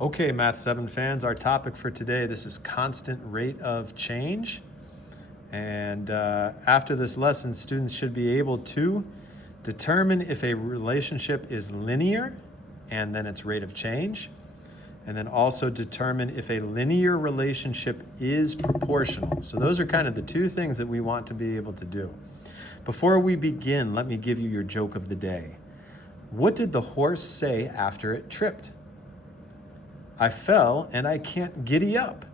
Okay, Math 7 fans, our topic for today, this is constant rate of change. And after this lesson, students should be able to determine if a relationship is linear and then its rate of change. And then also determine if a linear relationship is proportional. So those are kind of the two things that we want to be able to do. Before we begin, let me give you your joke of the day. What did the horse say after it tripped? I fell and I can't giddy up.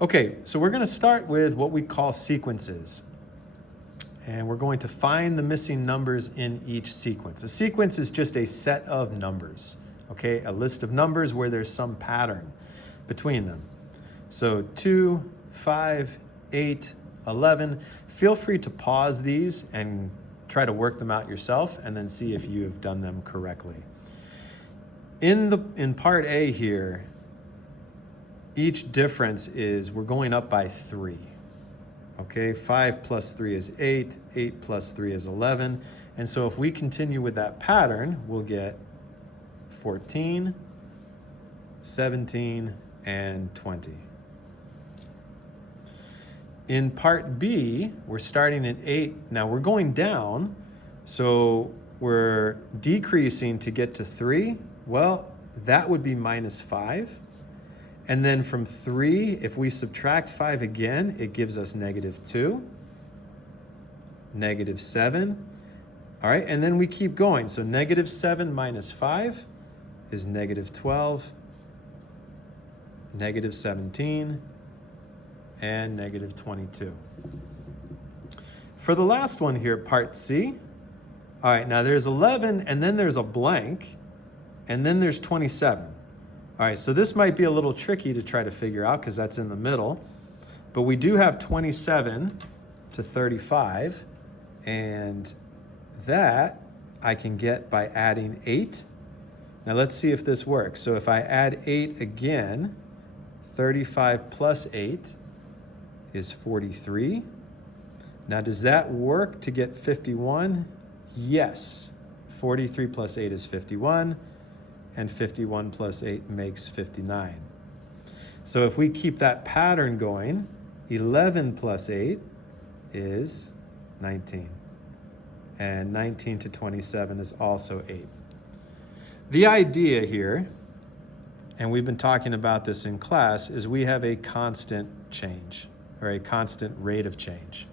Okay, so we're going to start with what we call sequences. And we're going to find the missing numbers in each sequence. A sequence is just a set of numbers, okay? A list of numbers where there's some pattern between them. So 2, 5, 8, 11. Feel free to pause these and try to work them out yourself and then see if you have done them correctly. In part A here, each difference is we're going up by 3. Okay, 5 plus 3 is 8, 8 plus 3 is 11. And so if we continue with that pattern, we'll get 14, 17, and 20. In part B, we're starting at 8. Now we're going down, so we're decreasing to get to 3. Well, that would be minus 5. And then from 3, if we subtract 5 again, it gives us negative 2, negative 7. All right, and then we keep going. So negative 7 minus 5 is negative 12, negative 17, and negative 22. For the last one here, part C, all right, now there's 11, and then there's a blank, and then there's 27. All right, so this might be a little tricky to try to figure out because that's in the middle, but we do have 27 to 35, and that I can get by adding 8. Now let's see if this works. So if I add 8 again, 35 plus 8 is 43. Now does that work to get 51? Yes. 43 plus 8 is 51. And 51 plus 8 makes 59. So if we keep that pattern going, 11 plus 8 is 19. And 19 to 27 is also 8. The idea here, and we've been talking about this in class, is we have a constant change, or a constant rate of change.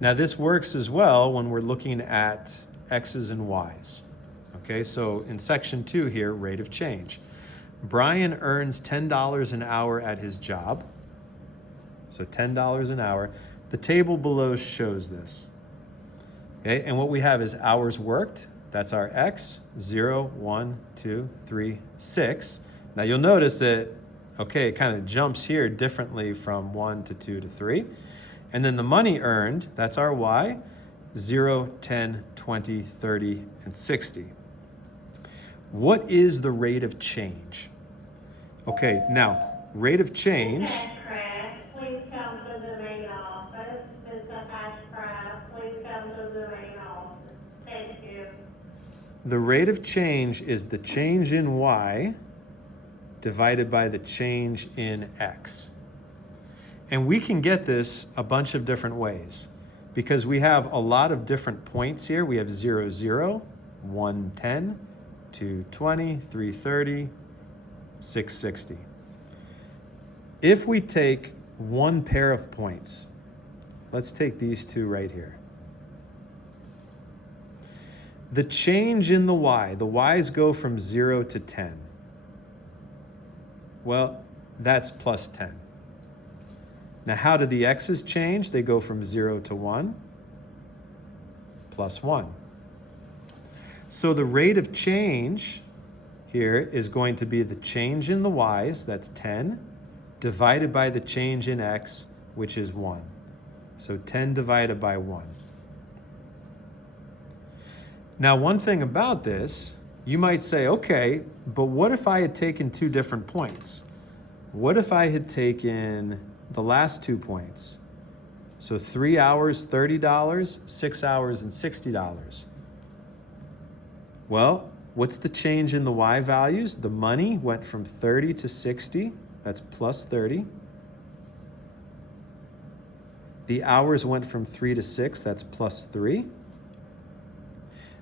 Now this works as well when we're looking at x's and y's. Okay, so in section 2 here, rate of change. Brian earns $10 an hour at his job. So $10 an hour. The table below shows this. Okay, and what we have is hours worked. That's our x, 0, 1, 2, 3, 6. Now you'll notice that, okay, it kind of jumps here differently from 1 to 2 to 3. And then the money earned, that's our y, 0, 10, 20, 30, and 60. What is the rate of change? Okay, now, rate of change. Please come to the main office. Mr. Ashcraft, please come to the main office. Thank you. The rate of change is the change in y divided by the change in x. And we can get this a bunch of different ways because we have a lot of different points here. We have 0, 0, 1, 10, 220, 330, 660. If we take one pair of points, let's take these two right here. The change in the y's go from 0 to 10. Well, that's plus 10. Now, how do the x's change? They go from 0 to 1, plus 1. So the rate of change here is going to be the change in the y's, that's 10, divided by the change in x, which is 1. So 10 divided by 1. Now, one thing about this, you might say, okay, but what if I had taken 2 different points? What if I had taken the last 2 points? So 3 hours, $30, 6 hours, and $60. Well, What's the change in the y values? The money went from 30 to 60. That's plus 30. The hours went from 3 to 6. That's plus 3.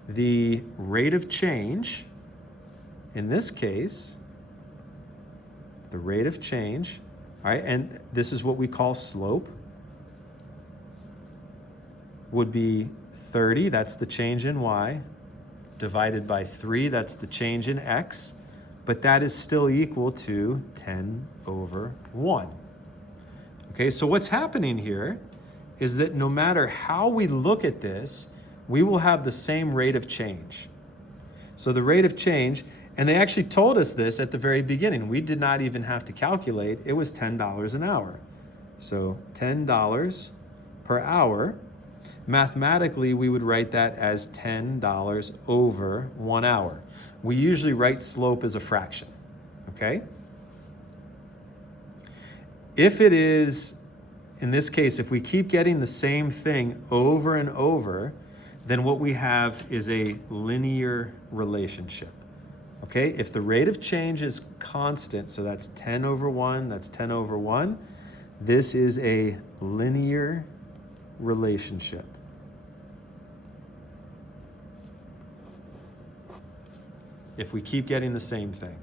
The rate of change, in this case, the rate of change, all right, and this is what we call slope, would be 30, that's the change in y, divided by 3, that's the change in x, but that is still equal to 10 over 1. Okay, so what's happening here is that no matter how we look at this, we will have the same rate of change. So the rate of change, and they actually told us this at the very beginning. We did not even have to calculate. It was $10 an hour. So $10 per hour. Mathematically, we would write that as $10 over 1 hour. We usually write slope as a fraction, okay? If it is, in this case, if we keep getting the same thing over and over, then what we have is a linear relationship. Okay, if the rate of change is constant, so that's 10 over 1, that's 10 over 1, this is a linear relationship. If we keep getting the same thing.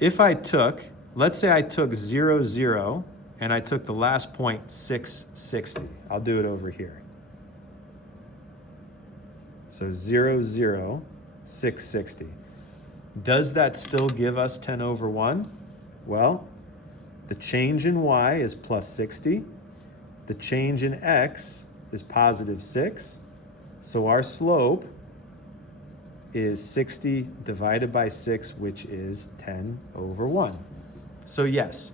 If I took, let's say I took 0, 0, and I took the last point 660. I'll do it over here. So 0, 0, 660. Does that still give us 10 over 1? Well, the change in y is plus 60. The change in x is positive 6. So our slope is 60 divided by 6, which is 10 over 1. So yes,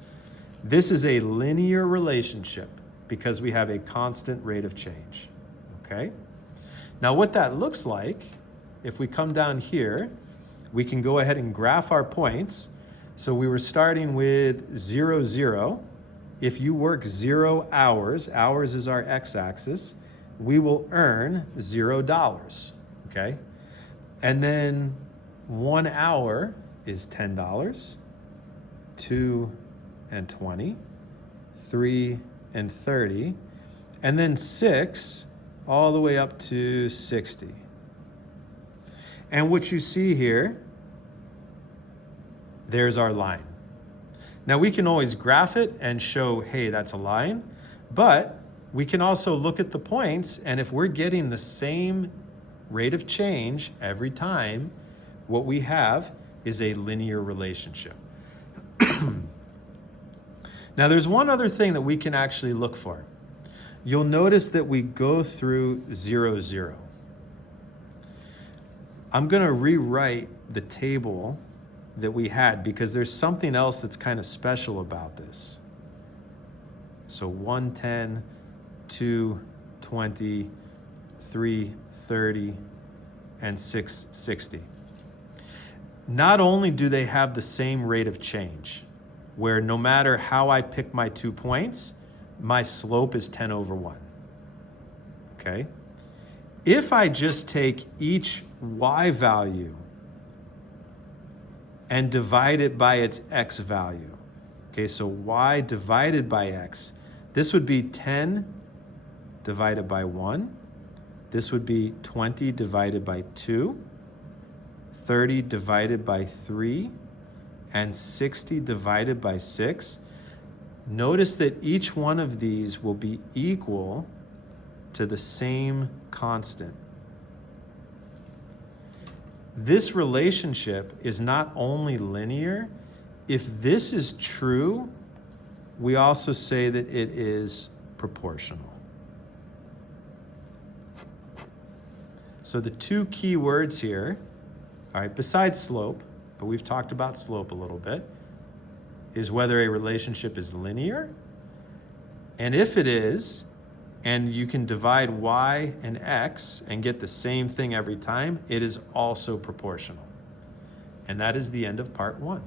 this is a linear relationship because we have a constant rate of change, okay? Now what that looks like, if we come down here, we can go ahead and graph our points. So we were starting with 0, 0. If you work 0 hours, hours is our x-axis, we will earn $0, okay? And then 1 hour is $10, 2 and 20, 3 and 30, and then 6 all the way up to 60. And what you see here, there's our line. Now we can always graph it and show, hey, that's a line, but we can also look at the points, and if we're getting the same rate of change every time, what we have is a linear relationship. Now there's one other thing that we can actually look for. You'll notice that we go through 0, 0. I'm going to rewrite the table that we had because there's something else that's kind of special about this. So 110, 220, 330, and 660. Not only do they have the same rate of change, where no matter how I pick my 2 points, my slope is 10 over 1, okay? If I just take each y value and divide it by its x value, okay, so y divided by x, this would be 10 divided by 1. This would be 20 divided by 2, 30 divided by 3, and 60 divided by 6. Notice that each one of these will be equal to the same constant. This relationship is not only linear, if this is true, we also say that it is proportional. So the 2 key words here, all right, besides slope, but we've talked about slope a little bit, is whether a relationship is linear, and if it is, and you can divide y and x and get the same thing every time, it is also proportional. And that is the end of part 1.